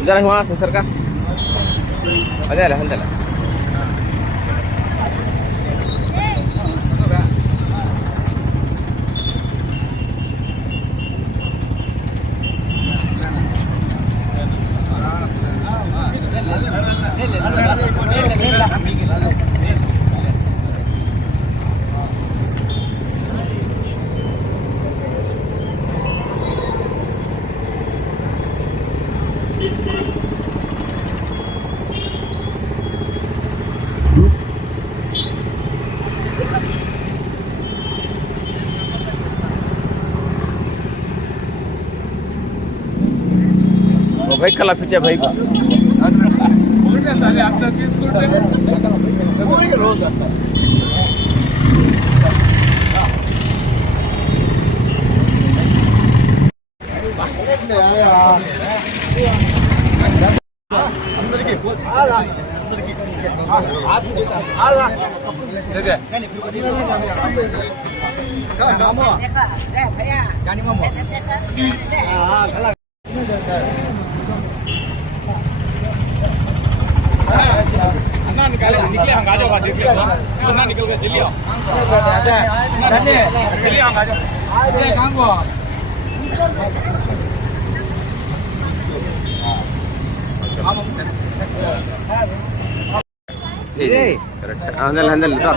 Jarang mah, besar kah? Ada lah, ada lah. भाई कल पीछे भाई निकले हम आ जाओ अन्ना निकल कर जल्दी आओ जल्दी हम आ जाओ कहां को करेक्ट अंदर अंदर तो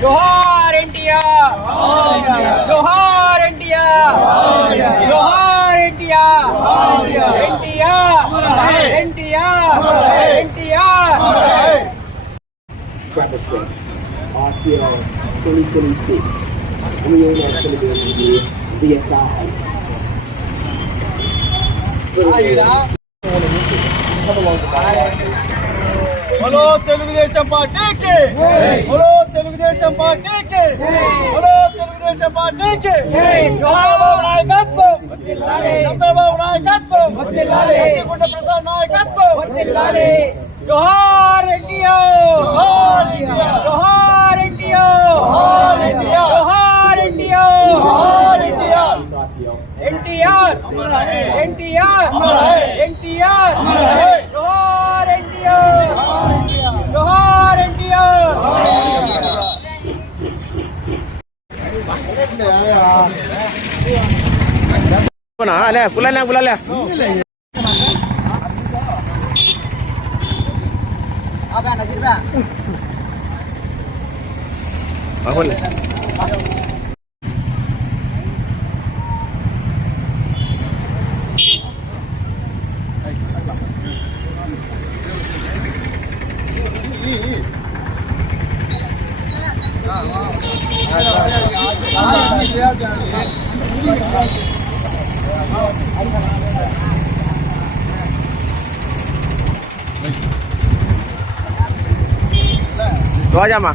जोहार इंडिया, जोहार इंडिया, जोहार India, India, India, India. RPL 2026. We are not going to be able to do VSI. बोलो తెలుగుదేశం పార్టీకి बोलो తెలుగుదేశం పార్టీకి बोलो తెలుగుదేశం పార్టీకి చంద్రబాబు నాయకత్వం వర్ధిల్లాలి చంద్రబాబు నాయకత్వం వర్ధిల్లాలి గుండ ప్రసాద్ నాయకత్వం వర్ధిల్లాలి జోహార్ ఇండియా జోహార్ ఇండియా జోహార్ ఇండియా జోహార్ ఇండియా జోహార్ ఇండియా జోహార్ ఇండియా ఎన్టీఆర్ అమర్ హై ఎన్టీఆర్ అమర్ హై ఎన్టీఆర్ అమర్ హై జోహార్ ఇండియా जोहार इंडिया ना ले बुला ले apa nasib dah bangun तो आजा माँ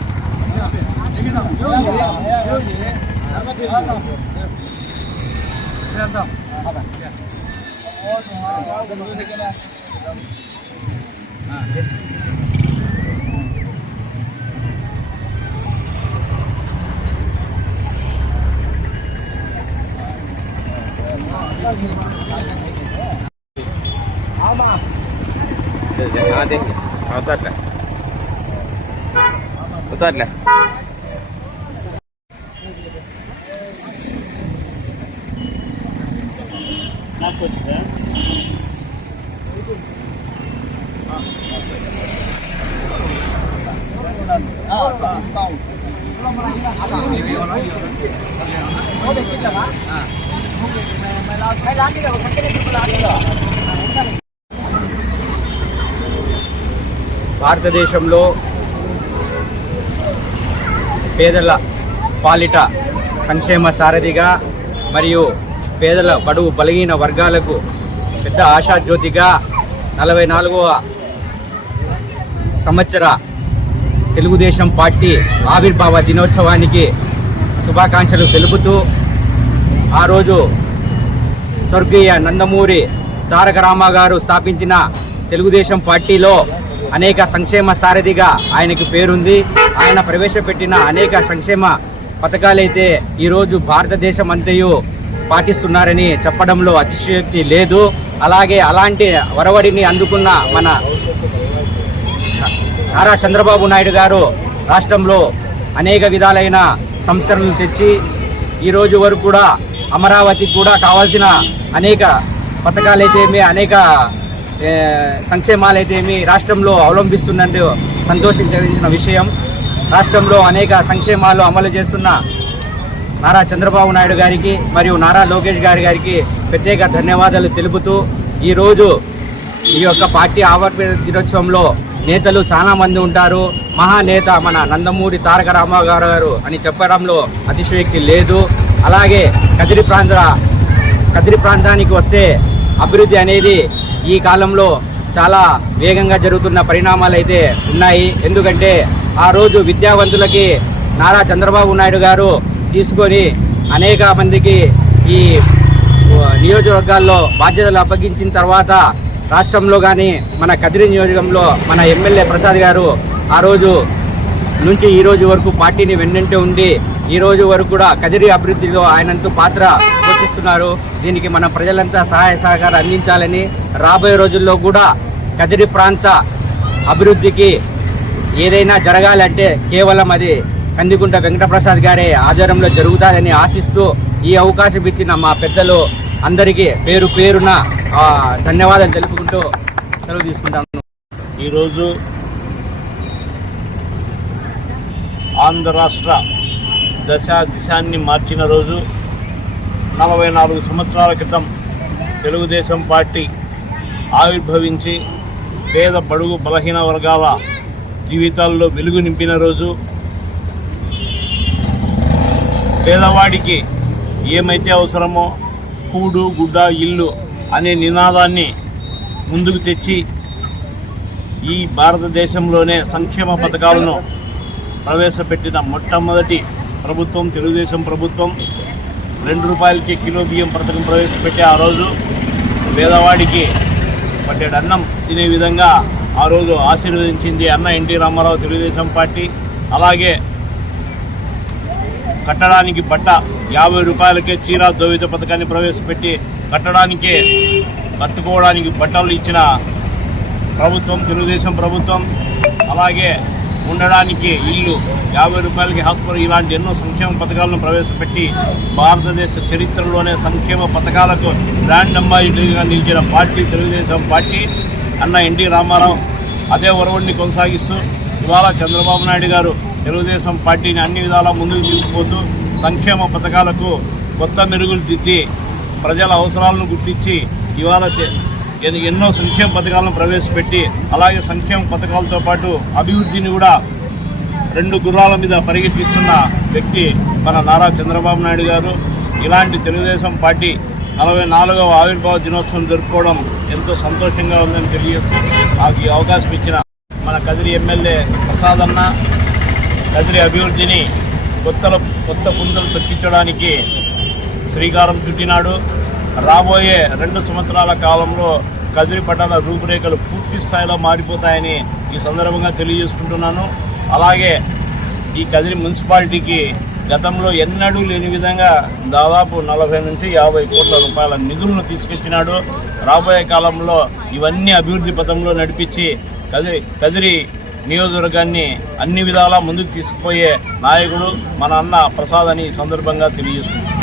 उतर ले భారతదేశంలో పేదల పాలిట సంక్షేమ సారథిగా మరియు పేదల బడుగు బలహీన వర్గాలకు పెద్ద ఆశాజ్యోతిగా 44వ సంవత్సర తెలుగుదేశం పార్టీ ఆవిర్భావ దినోత్సవానికి శుభాకాంక్షలు తెలుపుతూ ఆ రోజు స్వర్గీయ నందమూరి తారక రామారావు గారు స్థాపించిన తెలుగుదేశం పార్టీలో అనేక సంక్షేమ సారథిగా ఆయనకు పేరుంది. ఆయన ప్రవేశపెట్టిన అనేక సంక్షేమ పథకాలైతే ఈరోజు భారతదేశం అంతయు పాటిస్తున్నారని చెప్పడంలో అతిశయోక్తి లేదు. అలాగే అలాంటి వరవడిని అందుకున్న మన నారా చంద్రబాబు నాయుడు గారు రాష్ట్రంలో అనేక విధాలైన సంస్కరణలు తెచ్చి ఈరోజు వరకు కూడా అమరావతికి కూడా కావాల్సిన అనేక పథకాలైతేమి అనేక సంక్షేమాలైతేమి రాష్ట్రంలో అవలంబిస్తున్నట్టు సంతోషించిన విషయం. రాష్ట్రంలో అనేక సంక్షేమాలు అమలు చేస్తున్న నారా చంద్రబాబు నాయుడు గారికి మరియు నారా లోకేష్ గారికి ప్రత్యేక ధన్యవాదాలు తెలుపుతూ ఈరోజు ఈ యొక్క పార్టీ ఆవిర్భావ దినోత్సవంలో నేతలు చాలా మంది ఉంటారు. మహానేత మన నందమూరి తారక రామారావు గారు అని చెప్పడంలో అతిశయోక్తి లేదు. అలాగే కదిరి ప్రాంతానికి వస్తే అభివృద్ధి అనేది ఈ కాలంలో చాలా వేగంగా జరుగుతున్న పరిణామాలు అయితే ఉన్నాయి. ఎందుకంటే ఆ రోజు విద్యావంతులకి నారా చంద్రబాబు నాయుడు గారు తీసుకొని అనేక మందికి ఈ నియోజకవర్గాల్లో బాధ్యతలు అప్పగించిన తర్వాత రాష్ట్రంలో కానీ మన కదిరి నియోజకంలో మన ఎమ్మెల్యే ప్రసాద్ గారు ఆ రోజు నుంచి ఈ రోజు వరకు పార్టీని వెన్నంటే ఉండి ఈ రోజు వరకు కూడా కదిరి అభివృద్ధిలో ఆయనంతు పాత్ర పోషిస్తున్నారు. దీనికి మన ప్రజలంతా సహాయ సహకారం అందించాలని, రాబోయే రోజుల్లో కూడా కదిరి ప్రాంత అభివృద్ధికి ఏదైనా జరగాలంటే కేవలం అది కందికుంట వెంకటప్రసాద్ గారి ఆధ్వర్యంలో జరుగుతుందని ఆశిస్తూ ఈ అవకాశం ఇచ్చిన మా పెద్దలు అందరికీ పేరు పేరున ధన్యవాదాలు తెలుపుకుంటూ సెలవు తీసుకుంటాను. ఈరోజు ఆంధ్ర రాష్ట్ర దిశాన్ని మార్చిన రోజు. 44 సంవత్సరాల క్రితం తెలుగుదేశం పార్టీ ఆవిర్భవించి పేద బడుగు బలహీన వర్గాల జీవితాల్లో వెలుగు నింపిన రోజు. పేదవాడికి ఏమైతే అవసరమో కూడు గుడ్డ ఇల్లు అనే నినాదాన్ని ముందుకు తెచ్చి ఈ భారతదేశంలోనే సంక్షేమ పథకాలను ప్రవేశపెట్టిన మొట్టమొదటి ప్రభుత్వం తెలుగుదేశం ప్రభుత్వం. 2 రూపాయలకి కిలో బియ్యం పథకం ప్రవేశపెట్టి ఆ రోజు పేదవాడికి పట్టెడు అన్నం తినే విధంగా ఆ రోజు ఆశీర్వదించింది అన్న ఎన్టీ రామారావు తెలుగుదేశం పార్టీ. అలాగే కట్టడానికి బట్ట 50 రూపాయలకే చీర దోవిత పథకాన్ని ప్రవేశపెట్టి కట్టుకోవడానికి బట్టలు ఇచ్చిన ప్రభుత్వం తెలుగుదేశం ప్రభుత్వం. అలాగే ఉండడానికి ఇల్లు 50 రూపాయలకి హాస్పిటల్, ఇలాంటి ఎన్నో సంక్షేమ పథకాలను ప్రవేశపెట్టి భారతదేశ చరిత్రలోనే సంక్షేమ పథకాలకు బ్రాండ్ అంబాసిడర్గా నిలిచిన పార్టీ తెలుగుదేశం పార్టీ అన్న ఎన్టీ రామారావు. అదే ఒరవడిని కొనసాగిస్తూ ఇవాళ చంద్రబాబు నాయుడు గారు తెలుగుదేశం పార్టీని అన్ని విధాలా ముందుకు తీసుకుపోతూ సంక్షేమ పథకాలకు కొత్త మెరుగులు దిద్ది ప్రజల అవసరాలను గుర్తించి ఇవాళ ఎన్నో సంక్షేమ పథకాలను ప్రవేశపెట్టి అలాగే సంక్షేమ పథకాలతో పాటు అభివృద్ధిని కూడా 2 గుర్రాల మీద పరిగెత్తిస్తున్న వ్యక్తి మన నారా చంద్రబాబు నాయుడు గారు. ఇలాంటి తెలుగుదేశం పార్టీ 44వ ఆవిర్భావ దినోత్సవం జరుపుకోవడం ఎంతో సంతోషంగా ఉందని తెలియజేస్తూ నాకు ఈ అవకాశం ఇచ్చిన మన కదిరి ఎమ్మెల్యే ప్రసాద్ అన్న కదిరి అభివృద్ధిని కొత్త పుంతలు తొక్కించడానికి శ్రీకారం చుట్టినాడు. రాబోయే 2 సంవత్సరాల కాలంలో కదిరి పట్టణ రూపురేఖలు పూర్తి స్థాయిలో మారిపోతాయని ఈ సందర్భంగా తెలియజేసుకుంటున్నాను. అలాగే ఈ కదిరి మున్సిపాలిటీకి గతంలో ఎన్నడూ లేని విధంగా దాదాపు 40 నుంచి 50 కోట్ల రూపాయల నిధులను తీసుకొచ్చినాడు. రాబోయే కాలంలో ఇవన్నీ అభివృద్ధి పథంలో నడిపించి కదిరి నియోజకవర్గాన్ని అన్ని విధాలా ముందుకు తీసుకుపోయే నాయకుడు మన అన్న ప్రసాద్ అని ఈ సందర్భంగా తెలియజేస్తున్నాను.